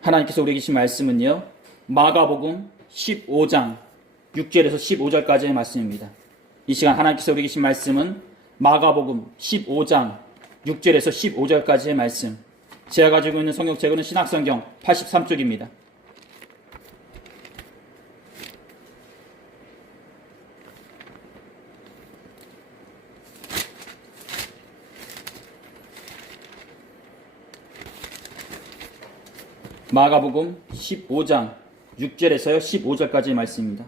하나님께서 우리에게 주신 말씀은요, 마가복음 15장 6절에서 15절까지의 말씀입니다. 이 시간 하나님께서 우리에게 주신 말씀은 마가복음 15장 6절에서 15절까지의 말씀. 제가 가지고 있는 성경 책은 신약성경 83쪽입니다. 마가복음 15장 6절에서요 15절까지의 말씀입니다.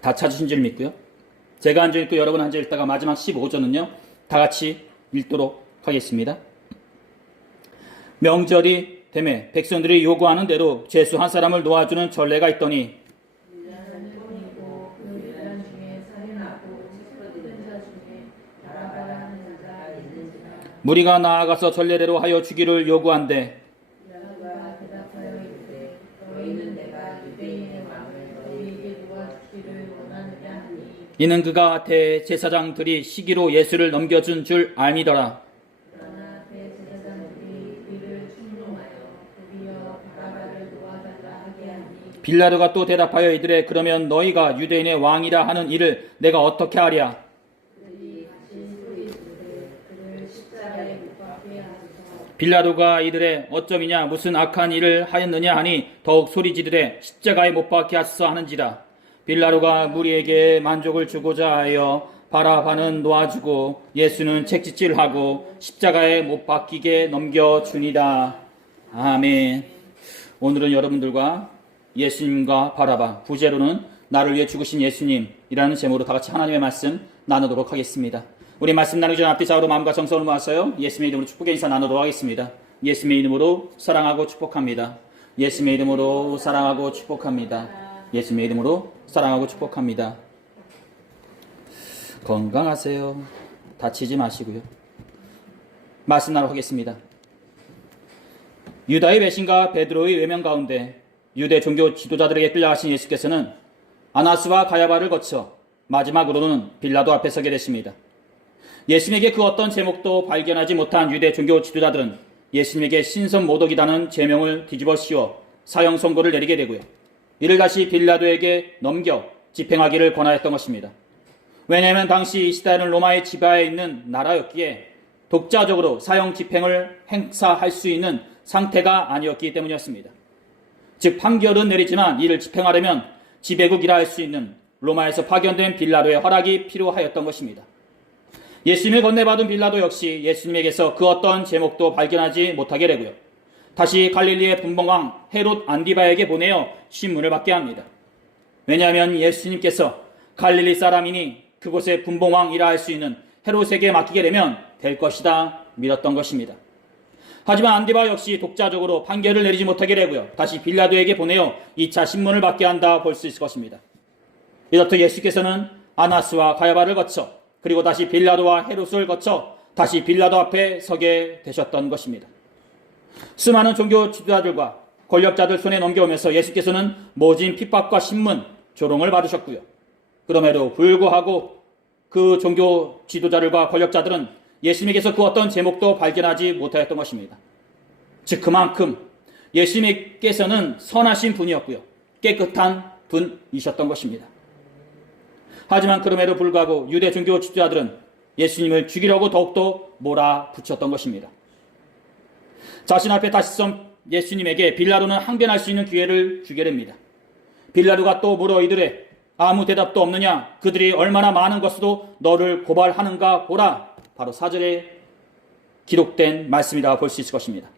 다 찾으신 줄 믿고요. 제가 한 줄 읽고 여러분 한 줄 읽다가 마지막 15절은요 다 같이 읽도록 하겠습니다. 명절이 되매 백성들이 요구하는 대로 죄수 한 사람을 놓아주는 전례가 있더니 무리가 나아가서 전례대로 하여 주기를 요구한대 이는 그가 대제사장들이 시기로 예수를 넘겨준 줄 알미더라. 빌라도가 또 대답하여 이르되 그러면 너희가 유대인의 왕이라 하는 이를 내가 어떻게 하랴? 빌라도가 이르되 어쩌이냐 무슨 악한 일을 하였느냐 하니 더욱 소리 지르되 십자가에 못 박게 하소서 하는지라. 빌라도가 무리에게 만족을 주고자 하여 바라바는 놓아주고 예수는 채찍질하고 십자가에 못 박히게 넘겨주니라. 아멘. 오늘은 여러분들과 예수님과 바라바, 부제로는 나를 위해 죽으신 예수님이라는 제목으로 다 같이 하나님의 말씀 나누도록 하겠습니다. 우리 말씀 나누기 전 앞뒤 좌우로 마음과 정성을 모아서요 예수님의 이름으로 축복의 인사 나누도록 하겠습니다. 예수님의 이름으로 사랑하고 축복합니다. 예수님의 이름으로 사랑하고 축복합니다. 예수님의 이름으로 사랑하고 축복합니다. 건강하세요. 다치지 마시고요. 말씀 나누도록 하겠습니다. 유다의 배신과 베드로의 외면 가운데 유대 종교 지도자들에게 끌려가신 예수께서는 아나스와 가야바를 거쳐 마지막으로는 빌라도 앞에 서게 되십니다. 예수님에게 그 어떤 제목도 발견하지 못한 유대 종교 지도자들은 예수님에게 신선모독이라는 제명을 뒤집어 씌워 사형 선고를 내리게 되고요. 이를 다시 빌라도에게 넘겨 집행하기를 권하였던 것입니다. 왜냐하면 당시 이스라엘은 로마의 지배하에 있는 나라였기에 독자적으로 사형 집행을 행사할 수 있는 상태가 아니었기 때문이었습니다. 즉 판결은 내리지만 이를 집행하려면 지배국이라 할 수 있는 로마에서 파견된 빌라도의 허락이 필요하였던 것입니다. 예수님을 건네받은 빌라도 역시 예수님에게서 그 어떤 제목도 발견하지 못하게 되고요. 다시 갈릴리의 분봉왕 헤롯 안디바에게 보내어 신문을 받게 합니다. 왜냐하면 예수님께서 갈릴리 사람이니 그곳의 분봉왕이라 할 수 있는 헤롯에게 맡기게 되면 될 것이다 믿었던 것입니다. 하지만 안디바 역시 독자적으로 판결을 내리지 못하게 되고요. 다시 빌라도에게 보내어 2차 신문을 받게 한다 볼 수 있을 것입니다. 이렇듯 예수께서는 아나스와 가야바를 거쳐 그리고 다시 빌라도와 헤롯을 거쳐 다시 빌라도 앞에 서게 되셨던 것입니다. 수많은 종교 지도자들과 권력자들 손에 넘겨오면서 예수께서는 모진 핍박과 신문, 조롱을 받으셨고요. 그럼에도 불구하고 그 종교 지도자들과 권력자들은 예수님에게서 그 어떤 제목도 발견하지 못하였던 것입니다. 즉 그만큼 예수님께서는 선하신 분이었고요. 깨끗한 분이셨던 것입니다. 하지만 그럼에도 불구하고 유대 종교 지도자들은 예수님을 죽이려고 더욱더 몰아붙였던 것입니다. 자신 앞에 다시 선 예수님에게 빌라도는 항변할 수 있는 기회를 주게 됩니다. 빌라도가 또 물어 이르되 아무 대답도 없느냐? 그들이 얼마나 많은 것으로 너를 고발하는가 보라. 바로 4절에 기록된 말씀이라 볼 수 있을 것입니다.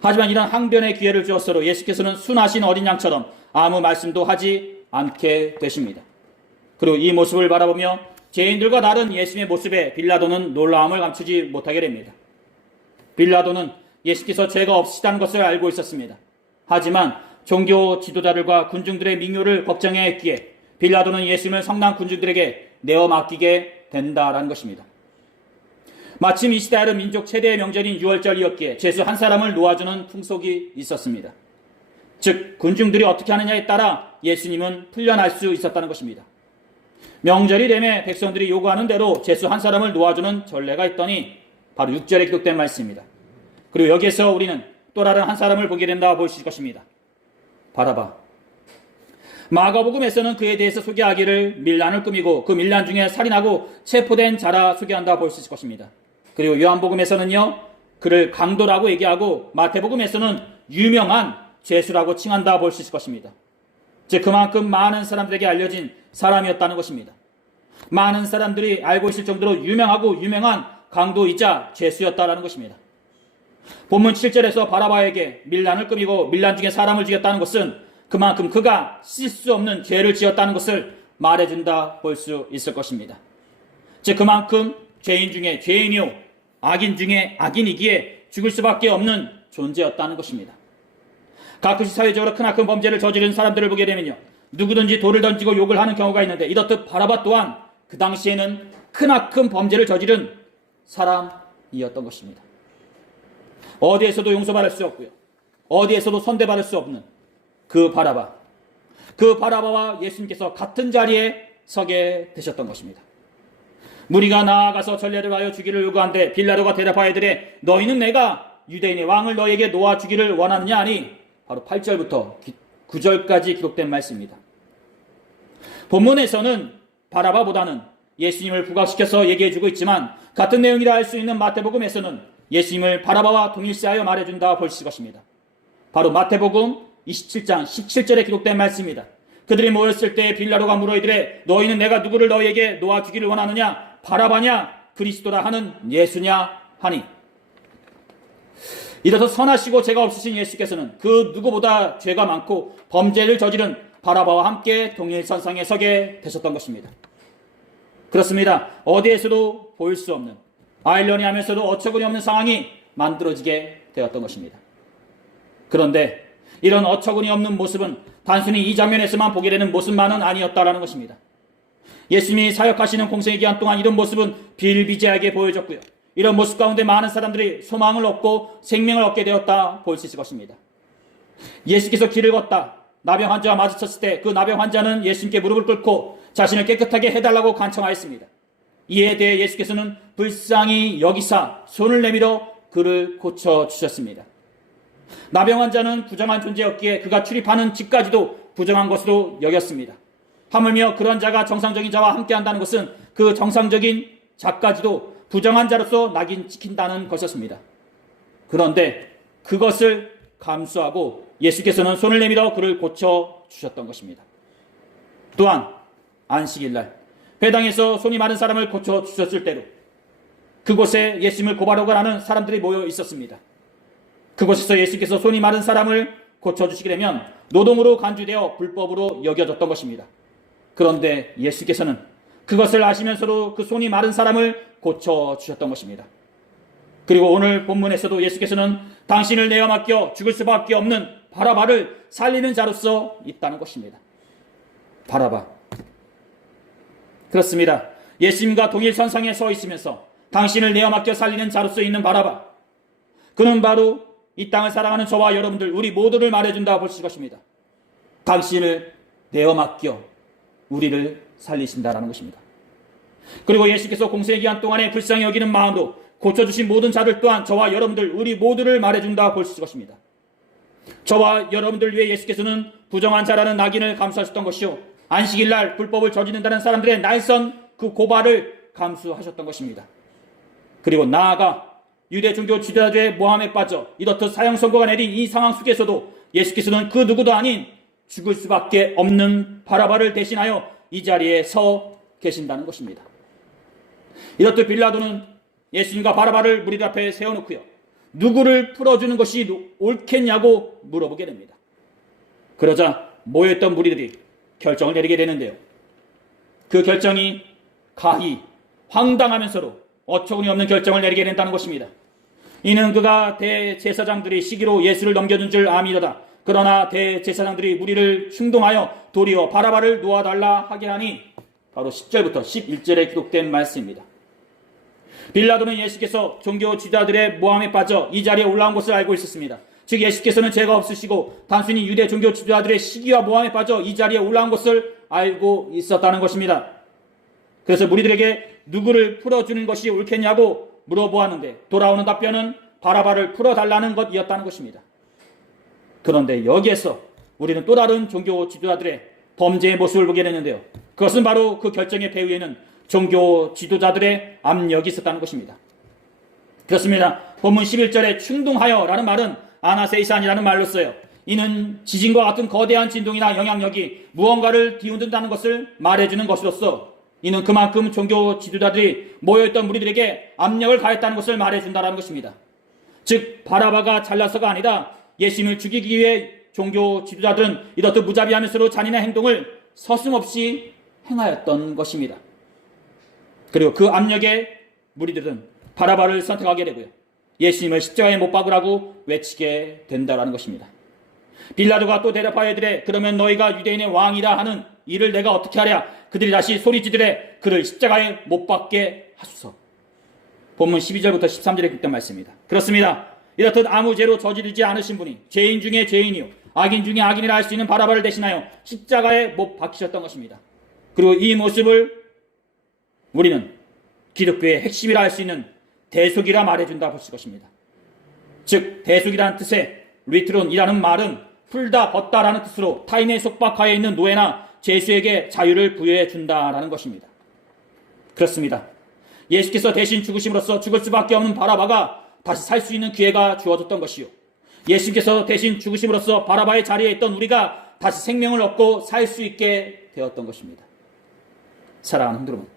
하지만 이런 항변의 기회를 주었으로 예수께서는 순하신 어린 양처럼 아무 말씀도 하지 않게 되십니다. 그리고 이 모습을 바라보며 죄인들과 다른 예수님의 모습에 빌라도는 놀라움을 감추지 못하게 됩니다. 빌라도는 예수께서 죄가 없으시다는 것을 알고 있었습니다. 하지만 종교 지도자들과 군중들의 민요를 걱정해야 했기에 빌라도는 예수님을 성난 군중들에게 내어 맡기게 된다라는 것입니다. 마침 이 시대 아랍 민족 최대의 명절인 6월절이었기에 죄수 한 사람을 놓아주는 풍속이 있었습니다. 즉 군중들이 어떻게 하느냐에 따라 예수님은 풀려날 수 있었다는 것입니다. 명절이 되매 백성들이 요구하는 대로 죄수 한 사람을 놓아주는 전례가 있더니 바로 6절에 기록된 말씀입니다. 그리고 여기에서 우리는 또 다른 한 사람을 보게 된다 볼 수 있을 것입니다. 바라바. 마가복음에서는 그에 대해서 소개하기를 밀란을 꾸미고 그 밀란 중에 살인하고 체포된 자라 소개한다 볼 수 있을 것입니다. 그리고 요한복음에서는요, 그를 강도라고 얘기하고 마태복음에서는 유명한 죄수라고 칭한다 볼 수 있을 것입니다. 즉 그만큼 많은 사람들에게 알려진 사람이었다는 것입니다. 많은 사람들이 알고 있을 정도로 유명하고 유명한 강도이자 죄수였다는 것입니다. 본문 7절에서 바라바에게 밀란을 꾸미고 밀란 중에 사람을 죽였다는 것은 그만큼 그가 씻을 수 없는 죄를 지었다는 것을 말해준다 볼 수 있을 것입니다. 즉 그만큼 죄인 중에 죄인이요 악인 중에 악인이기에 죽을 수밖에 없는 존재였다는 것입니다. 가끔씩 사회적으로 크나큰 범죄를 저지른 사람들을 보게 되면요, 누구든지 돌을 던지고 욕을 하는 경우가 있는데 이렇듯 바라바 또한 그 당시에는 크나큰 범죄를 저지른 사람이었던 것입니다. 어디에서도 용서받을 수 없고요, 어디에서도 선대받을 수 없는 그 바라바와 예수님께서 같은 자리에 서게 되셨던 것입니다. 무리가 나아가서 전례를 하여 주기를 요구한데 빌라도가 대답하여 이르되 너희는 내가 유대인의 왕을 너에게 놓아 주기를 원하느냐 하니 바로 8절부터 9절까지 기록된 말씀입니다. 본문에서는 바라바보다는 예수님을 부각시켜서 얘기해주고 있지만 같은 내용이라 할 수 있는 마태복음에서는 예수님을 바라바와 동일시하여 말해준다 볼 수 있을 것입니다. 바로 마태복음 27장 17절에 기록된 말씀입니다. 그들이 모였을 때 빌라도가 물어 이르되 너희는 내가 누구를 너희에게 놓아주기를 원하느냐, 바라바냐 그리스도라 하는 예수냐 하니. 이래서 선하시고 죄가 없으신 예수께서는 그 누구보다 죄가 많고 범죄를 저지른 바라바와 함께 동일선상에 서게 되셨던 것입니다. 그렇습니다. 어디에서도 보일 수 없는 아이러니하면서도 어처구니 없는 상황이 만들어지게 되었던 것입니다. 그런데 이런 어처구니 없는 모습은 단순히 이 장면에서만 보게 되는 모습만은 아니었다라는 것입니다. 예수님이 사역하시는 공생의 기간 동안 이런 모습은 비일비재하게 보여졌고요, 이런 모습 가운데 많은 사람들이 소망을 얻고 생명을 얻게 되었다 볼 수 있을 것입니다. 예수께서 길을 걷다 나병 환자와 마주쳤을 때 그 나병 환자는 예수님께 무릎을 꿇고 자신을 깨끗하게 해달라고 간청하였습니다. 이에 대해 예수께서는 불쌍히 여기사 손을 내밀어 그를 고쳐주셨습니다. 나병 환자는 부정한 존재였기에 그가 출입하는 집까지도 부정한 것으로 여겼습니다. 하물며 그런 자가 정상적인 자와 함께한다는 것은 그 정상적인 자까지도 부정한 자로서 낙인 찍힌다는 것이었습니다. 그런데 그것을 감수하고 예수께서는 손을 내밀어 그를 고쳐주셨던 것입니다. 또한 안식일날 회당에서 손이 마른 사람을 고쳐주셨을 때도 그곳에 예수님을 고발하고 하는 사람들이 모여 있었습니다. 그곳에서 예수께서 손이 마른 사람을 고쳐주시게 되면 노동으로 간주되어 불법으로 여겨졌던 것입니다. 그런데 예수께서는 그것을 아시면서도 그 손이 마른 사람을 고쳐주셨던 것입니다. 그리고 오늘 본문에서도 예수께서는 당신을 내어 맡겨 죽을 수밖에 없는 바라바를 살리는 자로서 있다는 것입니다. 바라바. 그렇습니다. 예수님과 동일선상에 서 있으면서 당신을 내어 맡겨 살리는 자로서 있는 바라바. 그는 바로 이 땅을 사랑하는 저와 여러분들 우리 모두를 말해준다 볼 수 있을 것입니다. 당신을 내어 맡겨 우리를 살리신다라는 것입니다. 그리고 예수께서 공생의 기간 동안에 불쌍히 여기는 마음으로 고쳐주신 모든 자들 또한 저와 여러분들 우리 모두를 말해준다 볼 수 있을 것입니다. 저와 여러분들 위해 예수께서는 부정한 자라는 낙인을 감수하셨던 것이요, 안식일날 불법을 저지른다는 사람들의 날선 그 고발을 감수하셨던 것입니다. 그리고 나아가 유대 종교 지도자들의 모함에 빠져 이렇듯 사형 선고가 내린 이 상황 속에서도 예수께서는 그 누구도 아닌 죽을 수밖에 없는 바라바를 대신하여 이 자리에 서 계신다는 것입니다. 이렇듯 빌라도는 예수님과 바라바를 무리들 앞에 세워놓고요, 누구를 풀어주는 것이 옳겠냐고 물어보게 됩니다. 그러자 모여있던 무리들이 결정을 내리게 되는데요, 그 결정이 가히 황당하면서도 어처구니 없는 결정을 내리게 된다는 것입니다. 이는 그가 대제사장들이 시기로 예수를 넘겨준 줄 아미로다. 그러나 대제사장들이 무리를 충동하여 도리어 바라바를 놓아달라 하게 하니 바로 10절부터 11절에 기록된 말씀입니다. 빌라도는 예수께서 종교 지도자들의 모함에 빠져 이 자리에 올라온 것을 알고 있었습니다. 즉 예수께서는 죄가 없으시고 단순히 유대 종교 지도자들의 시기와 모함에 빠져 이 자리에 올라온 것을 알고 있었다는 것입니다. 그래서 무리들에게 누구를 풀어주는 것이 옳겠냐고 물어보았는데 돌아오는 답변은 바라바를 풀어달라는 것이었다는 것입니다. 그런데 여기에서 우리는 또 다른 종교 지도자들의 범죄의 모습을 보게 되는데요. 그것은 바로 그 결정의 배후에는 종교 지도자들의 압력이 있었다는 것입니다. 그렇습니다. 본문 11절에 충동하여 라는 말은 아나세이산이라는 말로 써요. 이는 지진과 같은 거대한 진동이나 영향력이 무언가를 뒤흔든다는 것을 말해주는 것으로서 이는 그만큼 종교 지도자들이 모여있던 무리들에게 압력을 가했다는 것을 말해준다는 것입니다. 즉 바라바가 잘나서가 아니라 예수님을 죽이기 위해 종교 지도자들은 이렇듯 무자비하면서도 잔인한 행동을 서슴없이 행하였던 것입니다. 그리고 그 압력에 무리들은 바라바를 선택하게 되고요. 예수님을 십자가에 못 박으라고 외치게 된다는 것입니다. 빌라도가 또 대답하여 이르되 그러면 너희가 유대인의 왕이라 하는 이를 내가 어떻게 하랴. 그들이 다시 소리지르되 그를 십자가에 못 박게 하소서. 본문 12절부터 13절에 그때 말씀입니다. 그렇습니다. 이렇듯 아무 죄로 저지르지 않으신 분이 죄인 중에 죄인이요 악인 중에 악인이라 할 수 있는 바라바를 대신하여 십자가에 못 박히셨던 것입니다. 그리고 이 모습을 우리는 기독교의 핵심이라 할 수 있는 대속이라 말해준다 볼 것입니다. 즉 대속이라는 뜻의 리트론이라는 말은 풀다 벗다라는 뜻으로 타인의 속박하에 있는 노예나 죄수에게 자유를 부여해 준다라는 것입니다. 그렇습니다. 예수께서 대신 죽으심으로써 죽을 수밖에 없는 바라바가 다시 살 수 있는 기회가 주어졌던 것이요. 예수께서 대신 죽으심으로써 바라바의 자리에 있던 우리가 다시 생명을 얻고 살 수 있게 되었던 것입니다. 사랑하는 성도 여러분,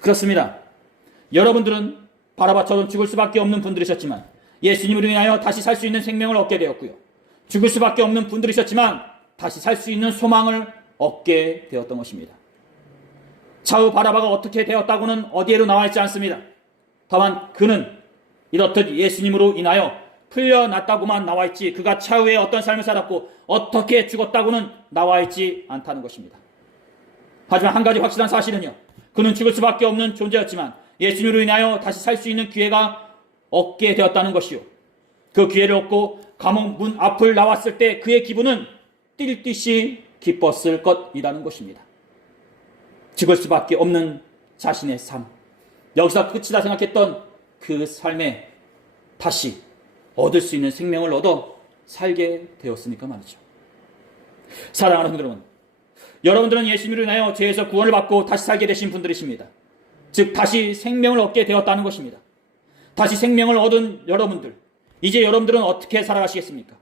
그렇습니다. 여러분들은 바라바처럼 죽을 수밖에 없는 분들이셨지만 예수님으로 인하여 다시 살 수 있는 생명을 얻게 되었고요. 죽을 수밖에 없는 분들이셨지만 다시 살 수 있는 소망을 얻게 되었던 것입니다. 차후 바라바가 어떻게 되었다고는 어디에도 나와 있지 않습니다. 다만 그는 이렇듯 예수님으로 인하여 풀려났다고만 나와 있지 그가 차후에 어떤 삶을 살았고 어떻게 죽었다고는 나와 있지 않다는 것입니다. 하지만 한 가지 확실한 사실은요. 그는 죽을 수밖에 없는 존재였지만 예수님으로 인하여 다시 살 수 있는 기회가 얻게 되었다는 것이요. 그 기회를 얻고 감옥 문 앞을 나왔을 때 그의 기분은 뛸 듯이 기뻤을 것이라는 것입니다. 죽을 수밖에 없는 자신의 삶, 여기서 끝이다 생각했던 그 삶에 다시 얻을 수 있는 생명을 얻어 살게 되었으니까 말이죠. 사랑하는 분들 여러분, 여러분들은 예수님으로 인하여 죄에서 구원을 받고 다시 살게 되신 분들이십니다. 즉 다시 생명을 얻게 되었다는 것입니다. 다시 생명을 얻은 여러분들, 이제 여러분들은 어떻게 살아가시겠습니까?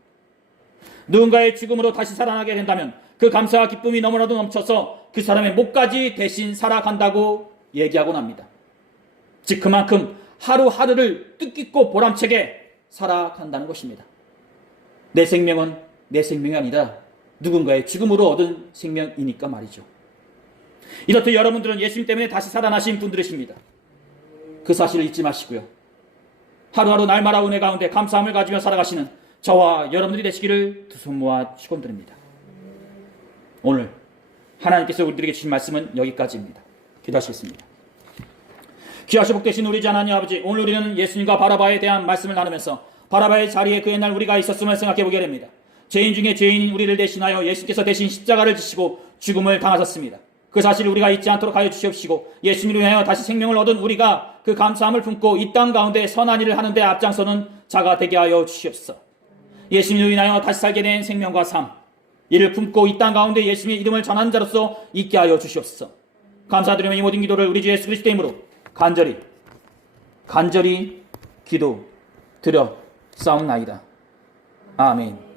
누군가의 죽음으로 다시 살아나게 된다면 그 감사와 기쁨이 너무나도 넘쳐서 그 사람의 목까지 대신 살아간다고 얘기하곤 합니다. 즉 그만큼 하루하루를 뜻깊고 보람차게 살아간다는 것입니다. 내 생명은 내 생명이 아니라 누군가의 죽음으로 얻은 생명이니까 말이죠. 이렇듯 여러분들은 예수님 때문에 다시 살아나신 분들이십니다. 그 사실을 잊지 마시고요. 하루하루 날마다 은혜 가운데 감사함을 가지며 살아가시는 저와 여러분들이 되시기를 두 손 모아 축원드립니다. 오늘 하나님께서 우리들에게 주신 말씀은 여기까지입니다. 기도하시겠습니다. 귀하시고 복되신 우리 하나님 아버지, 오늘 우리는 예수님과 바라바에 대한 말씀을 나누면서 바라바의 자리에 그 옛날 우리가 있었음을 생각해 보게 됩니다. 죄인 중에 죄인인 우리를 대신하여 예수께서 대신 십자가를 지시고 죽음을 당하셨습니다. 그 사실을 우리가 잊지 않도록 하여 주시옵시고 예수님을 위하여 다시 생명을 얻은 우리가 그 감사함을 품고 이 땅 가운데 선한 일을 하는 데 앞장서는 자가 되게 하여 주시옵소서. 예수님을 위하여 다시 살게 된 생명과 삶, 이를 품고 이 땅 가운데 예수님의 이름을 전하는 자로서 있게 하여 주시옵소서. 감사드리며 이 모든 기도를 우리 주 예수 그리스도의 이름으로 간절히 기도 드려 싸움나이다. 아멘.